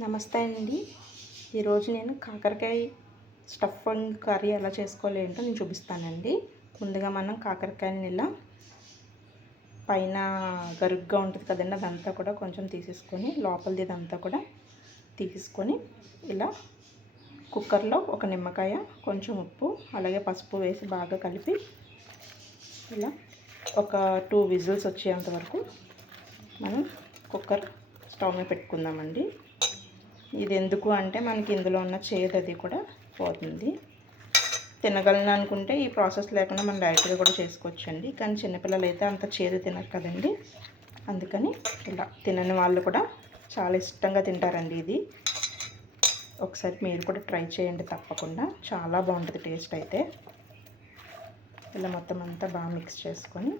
నమస్తే అండి. ఈరోజు నేను కాకరకాయ స్టఫింగ్ కర్రీ ఎలా చేసుకోవాలి ఏంటో నేను చూపిస్తానండి. ముందుగా మనం కాకరకాయని ఇలా పైన గరుగ్గా ఉంటుంది కదండి అదంతా కూడా కొంచెం తీసేసుకొని లోపలిది ఇదంతా కూడా తీసుకొని ఇలా కుక్కర్లో ఒక నిమ్మకాయ కొంచెం ఉప్పు అలాగే పసుపు వేసి బాగా కలిపి ఇలా ఒక టూ విజిల్స్ వచ్చేంత వరకు మనం కుక్కర్ స్టవ్ మీద పెట్టుకుందామండి. ఇది ఎందుకు అంటే మనకి ఇందులో ఉన్న చేదు అది కూడా పోతుంది. తినగలను అనుకుంటే ఈ ప్రాసెస్ లేకుండా మనం డైరెక్ట్గా కూడా చేసుకోవచ్చు అండి కానీ చిన్నపిల్లలు అయితే అంత చేదు తినరు కదండి. అందుకని ఇలా తినని వాళ్ళు కూడా చాలా ఇష్టంగా తింటారండి ఇది. ఒకసారి మీరు కూడా ట్రై చేయండి తప్పకుండా. చాలా బాగుంటుంది టేస్ట్ అయితే. ఇలా మొత్తం అంతా బాగా మిక్స్ చేసుకొని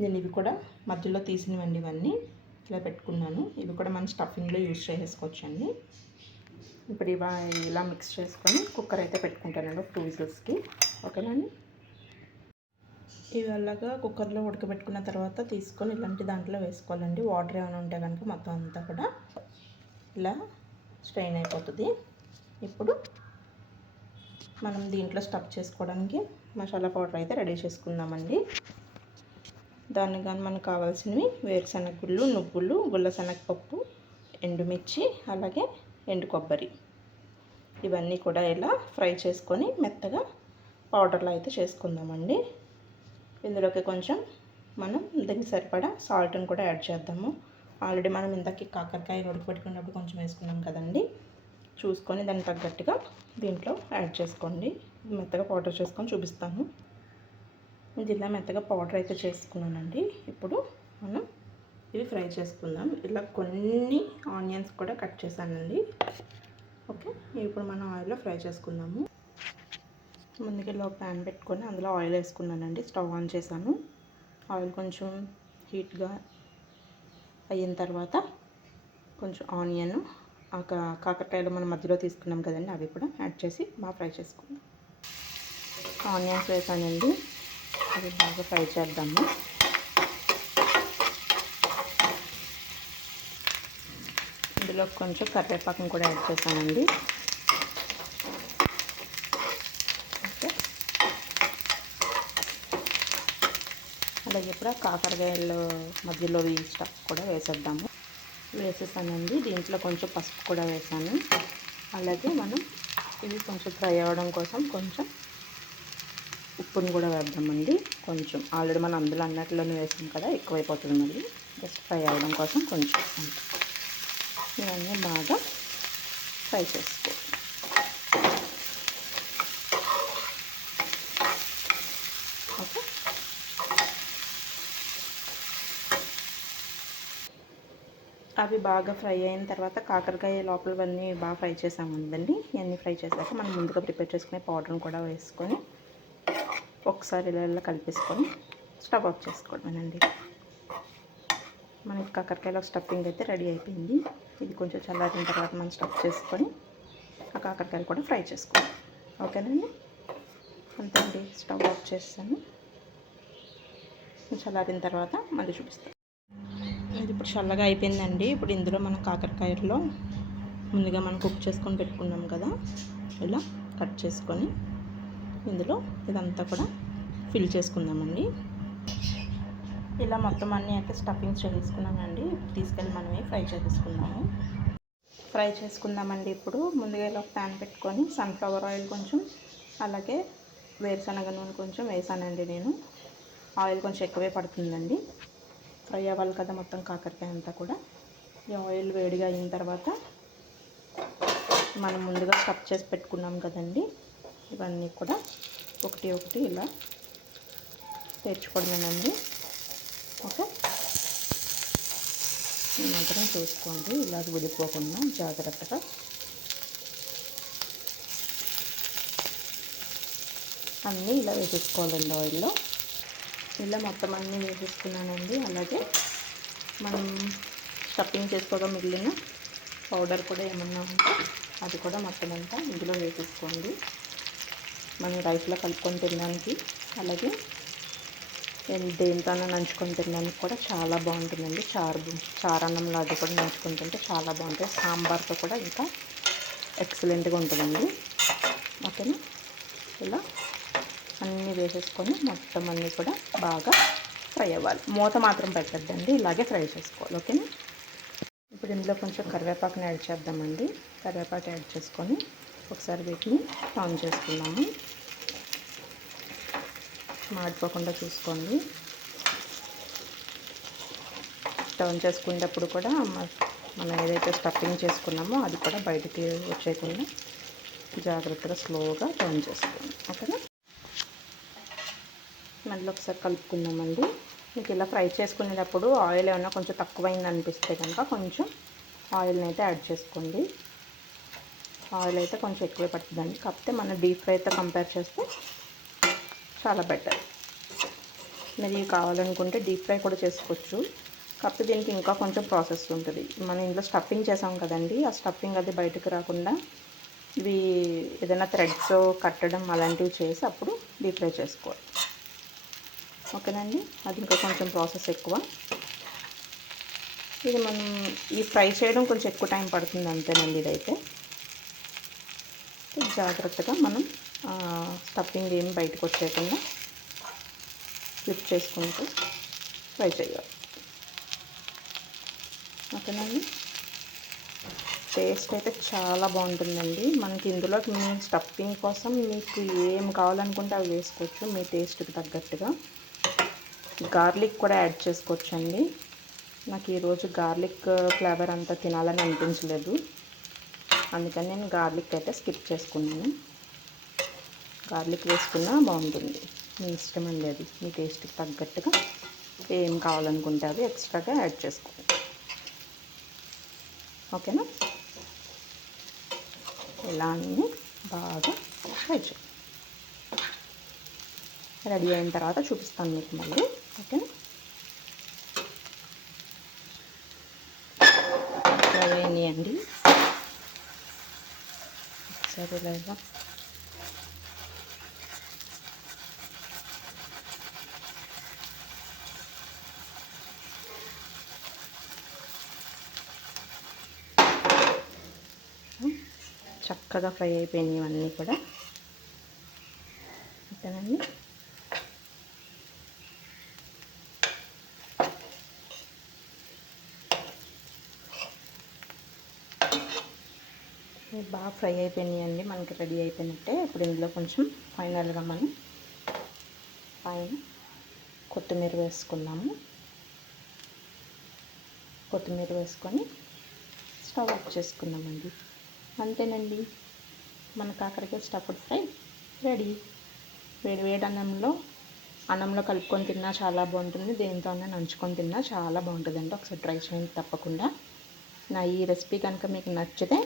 నేను ఇవి కూడా మధ్యలో తీసినవండి ఇవన్నీ. ఇలా పెట్టుకున్నాను. ఇవి కూడా మన స్టఫింగ్లో యూజ్ చేసేసుకోవచ్చండి. ఇప్పుడు ఇవా ఇలా మిక్స్ చేసుకొని కుక్కర్ అయితే పెట్టుకుంటానండి ఒక టూ విజిల్స్కి. ఓకేనండి ఇవి అలాగా కుక్కర్లో ఉడకబెట్టుకున్న తర్వాత తీసుకొని ఇలాంటి దాంట్లో వేసుకోవాలండి. వాటర్ ఏమైనా ఉంటే కనుక మొత్తం అంతా కూడా ఇలా స్ట్రెయిన్ అయిపోతుంది. ఇప్పుడు మనం దీంట్లో స్టఫ్ చేసుకోవడానికి మసాలా పౌడర్ అయితే రెడీ చేసుకుందామండి. దాన్ని కానీ మనకు కావాల్సినవి వేరుశనగ గుళ్ళు నువ్వులు గుల్ల శనగపప్పు ఎండుమిర్చి అలాగే ఎండు కొబ్బరి. ఇవన్నీ కూడా ఇలా ఫ్రై చేసుకొని మెత్తగా పౌడర్లో అయితే చేసుకుందామండి. ఇందులోకి కొంచెం మనం దీనికి సరిపడా సాల్ట్ని కూడా యాడ్ చేద్దాము. ఆల్రెడీ మనం ఇందాక కాకరకాయ ఉడకబెట్టుకున్నప్పుడు కొంచెం వేసుకున్నాం కదండి. చూసుకొని దానికి తగ్గట్టుగా దీంట్లో యాడ్ చేసుకోండి. మెత్తగా పౌడర్ చేసుకొని చూపిస్తాను. జిల్లా మెత్తగా పౌడర్ అయితే చేసుకున్నానండి. ఇప్పుడు మనం ఇవి ఫ్రై చేసుకుందాం. ఇలా కొన్ని ఆనియన్స్ కూడా కట్ చేశానండి. ఓకే ఇప్పుడు మనం ఆయిల్లో ఫ్రై చేసుకుందాము. లో ప్యాన్ పెట్టుకొని అందులో ఆయిల్ వేసుకున్నానండి. స్టవ్ ఆన్ చేశాను. ఆయిల్ కొంచెం హీట్గా అయిన తర్వాత కొంచెం ఆనియన్ ఆ కాకరకాయలు మనం మధ్యలో తీసుకున్నాం కదండి అవి కూడా యాడ్ చేసి బాగా ఫ్రై చేసుకుందాం. ఆనియన్స్ వేసానండి. అది బాగా ఫ్రై చేద్దాము. ఇందులో కొంచెం కరివేపాకం కూడా యాడ్ చేశానండి. అలాగే ఇప్పుడు కాకరకాయలు మధ్యలో ఈ స్టఫ్ కూడా వేసేద్దాము. వేసేసానండి. దీంట్లో కొంచెం పసుపు కూడా వేసాను. అలాగే మనం ఇవి కొంచెం ఫ్రై అవ్వడం కోసం కొంచెం ఉప్పుని కూడా వేద్దామండి. కొంచెం ఆల్రెడీ మనం అందులో అన్నట్లోనే వేసాం కదా ఎక్కువైపోతుంది మళ్ళీ. జస్ట్ ఫ్రై అవ్వడం కోసం కొంచెం ఇవన్నీ బాగా ఫ్రై చేసుకో ఓకే. అవి బాగా ఫ్రై అయిన తర్వాత కాకరకాయ లోపలవన్నీ బాగా ఫ్రై చేసామందండి ఇవన్నీ ఫ్రై చేశాక మనం ముందుగా ప్రిపేర్ చేసుకునే పౌడర్ని కూడా వేసుకొని ఒకసారి ఇలా ఇలా కలిపేసుకొని స్టవ్ ఆఫ్ చేసుకోవడమేనండి. మనకి కాకరకాయలో స్టఫింగ్ అయితే రెడీ అయిపోయింది. ఇది కొంచెం చల్లారిన తర్వాత మనం స్టఫ్ చేసుకొని ఆ కాకరకాయలు కూడా ఫ్రై చేసుకోవాలి. ఓకేనండి? అంతే అండి స్టవ్ ఆఫ్ చేస్తాను. చల్లారిన తర్వాత మళ్ళీ చూపిస్తాను. ఇది ఇప్పుడు చల్లగా అయిపోయిందండి. ఇప్పుడు ఇందులో మనం కాకరకాయల్లో ముందుగా మనం కుక్ చేసుకొని పెట్టుకున్నాం కదా ఇలా కట్ చేసుకొని ఇందులో ఇదంతా కూడా ఫిల్ చేసుకుందామండి. ఇలా మొత్తం అన్నీ అయితే స్టఫింగ్స్ చేసుకున్నామండి తీసుకెళ్ళి మనమే ఫ్రై చేసుకుందాము ఫ్రై చేసుకుందామండి ఇప్పుడు. ముందుగా ఇలా ప్యాన్ పెట్టుకొని సన్ఫ్లవర్ ఆయిల్ కొంచెం అలాగే వేరుశనగ నూనె కొంచెం వేసానండి నేను. ఆయిల్ కొంచెం ఎక్కువే పడుతుందండి. ఫ్రై అవ్వాలి కదా మొత్తం కాకరకాయ అంతా కూడా. ఈ ఆయిల్ వేడిగా అయిన తర్వాత మనం ముందుగా కప్ చేసి పెట్టుకున్నాం కదండి. ఇవన్నీ కూడా ఒకటి ఒకటి ఇలా తెచ్చుకోవడమేనండి ఓకే? మాత్రం చూసుకోండి. ఇలా విడిపోకుండా జాగ్రత్తగా. అన్నీ ఇలా వేసేసుకోవాలండి ఆయిల్లో. ఇలా మొత్తం అన్నీ వేసేసుకున్నానండి. అలాగే మనం స్టఫింగ్ చేసుకోగా మిగిలిన పౌడర్ కూడా ఏమన్నా ఉంటే అది కూడా మొత్తం అంతా ఇందులో వేసేసుకోండి. మనం రైస్లో కలుపుకొని తినడానికి. అలాగే నేను దేనితోనో నంచుకొని తినడానికి కూడా చాలా బాగుంటుందండి. చారు చారన్నంలో అది కూడా నంచుకొని తింటే చాలా బాగుంటుంది. సాంబార్తో కూడా ఇంకా ఎక్సలెంట్గా ఉంటుందండి. ఓకేనా? ఇలా అన్నీ వేసేసుకొని మొత్తం అన్నీ కూడా బాగా ఫ్రై అవ్వాలి. మూత మాత్రం పెట్టద్దండి. ఇలాగే ఫ్రై చేసుకోవాలి. ఓకేనా? ఇప్పుడు ఇందులో కొంచెం కరివేపాకుని యాడ్ చేద్దామండి. కరివేపాకు యాడ్ చేసుకొని ఒకసారి వీటిని ఆన్ చేసుకున్నాము మాడిపోకుండా చూసుకోండి. టర్న్ చేసుకునేటప్పుడు కూడా మనం ఏదైతే స్టఫింగ్ చేసుకున్నామో అది కూడా బయటికి వచ్చేయకుండా జాగ్రత్తగా స్లోగా టర్న్ చేసుకోండి. ఓకేనా? మళ్ళీ ఒకసారి కలుపుకుందామండి. మీకు ఇలా ఫ్రై చేసుకునేటప్పుడు ఆయిల్ ఏమైనా కొంచెం తక్కువైంది అనిపిస్తే కనుక కొంచెం ఆయిల్ని అయితే యాడ్ చేసుకోండి. ఆయిల్ అయితే కొంచెం ఎక్కువే పడుతుందండి. కాకపోతే మన డీప్ ఫ్రైతో కంపేర్ చేస్తే చాలా బెటర్. మీరు కావాలనుకుంటే డీప్ ఫ్రై కూడా చేసుకోవచ్చు. కాకపోతే దీనికి ఇంకా కొంచెం ప్రాసెస్ ఉంటుంది. మనం ఇంట్లో స్టఫింగ్ చేసాం కదండి ఆ స్టఫింగ్ అది బయటకు రాకుండా ఇవి ఏదైనా థ్రెడ్స్ కట్టడం అలాంటివి చేసి అప్పుడు డీప్ ఫ్రై చేసుకోవాలి. ఓకేనండి? అది ఇంకా కొంచెం ప్రాసెస్ ఎక్కువ. ఇది మనం ఈ ఫ్రై చేయడం కొంచెం ఎక్కువ టైం పడుతుంది అంతేనండి ఇదైతే. జాగ్రత్తగా మనం స్టఫింగ్ ఏం బయటకు వచ్చేయకుండా ఫ్లిప్ చేసుకుంటూ ఫ్రై చేయాలి. ఓకేనండి టేస్ట్ అయితే చాలా బాగుంటుందండి. మనకి ఇందులో మీ స్టఫింగ్ కోసం మీకు ఏం కావాలనుకుంటే అవి వేసుకోవచ్చు. మీ టేస్ట్కి తగ్గట్టుగా. గార్లిక్ కూడా యాడ్ చేసుకోవచ్చండి. నాకు ఈరోజు గార్లిక్ ఫ్లేవర్ అంతా తినాలని అనిపించలేదు. అందుకని నేను గార్లిక్ అయితే స్కిప్ చేసుకున్నాను. గార్లిక్ వేసుకున్నా బాగుంటుంది. మీ ఇష్టం అండి అది. మీ టేస్ట్కి తగ్గట్టుగా ఏం కావాలనుకుంటే అది ఎక్స్ట్రాగా యాడ్ చేసుకోండి. ఓకేనా? ఇలా అన్నీ బాగా ఫ్రై చేయండి రెడీ అయిన తర్వాత చూపిస్తాను మీకు మళ్ళీ. ఓకేనా? సరే అండి సరే లేదా చక్కగా ఫ్రై అయిపోయినాయి ఇవన్నీ కూడా ఓకేనండి బాగా ఫ్రై అయిపోయినాయండి. మనకి రెడీ అయిపోయినట్టే. ఇప్పుడు ఇందులో కొంచెం ఫైనల్గా మనం పైన కొత్తిమీర వేసుకున్నాము కొత్తిమీర వేసుకొని స్టవ్ ఆఫ్ చేసుకున్నామండి అంతేనండి. మన కాకరకాయ స్టఫ్డ్ ఫ్రై రెడీ. వేడి వేడి అన్నంలో అన్నంలో కలుపుకొని తిన్నా చాలా బాగుంటుంది. దేనితోనే నంచుకొని తిన్నా చాలా బాగుంటుందండి. ఒకసారి ట్రై చేయండి తప్పకుండా. నా ఈ రెసిపీ కనుక మీకు నచ్చితే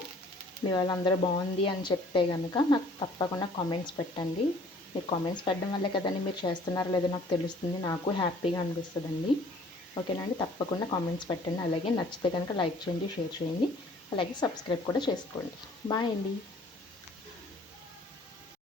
మీ వాళ్ళందరూ బాగుంది అని చెప్తే కనుక నాకు తప్పకుండా కామెంట్స్ పెట్టండి. మీరు కామెంట్స్ పెట్టడం వల్లే కదండి మీరు చేస్తున్నారో లేదో నాకు తెలుస్తుంది. నాకు హ్యాపీగా అనిపిస్తుందండి. ఓకేనండి తప్పకుండా కామెంట్స్ పెట్టండి. అలాగే నచ్చితే కనుక లైక్ చేయండి షేర్ చేయండి. అలాగే సబ్స్క్రైబ్ కూడా చేసుకోండి. బాయ్ అండి.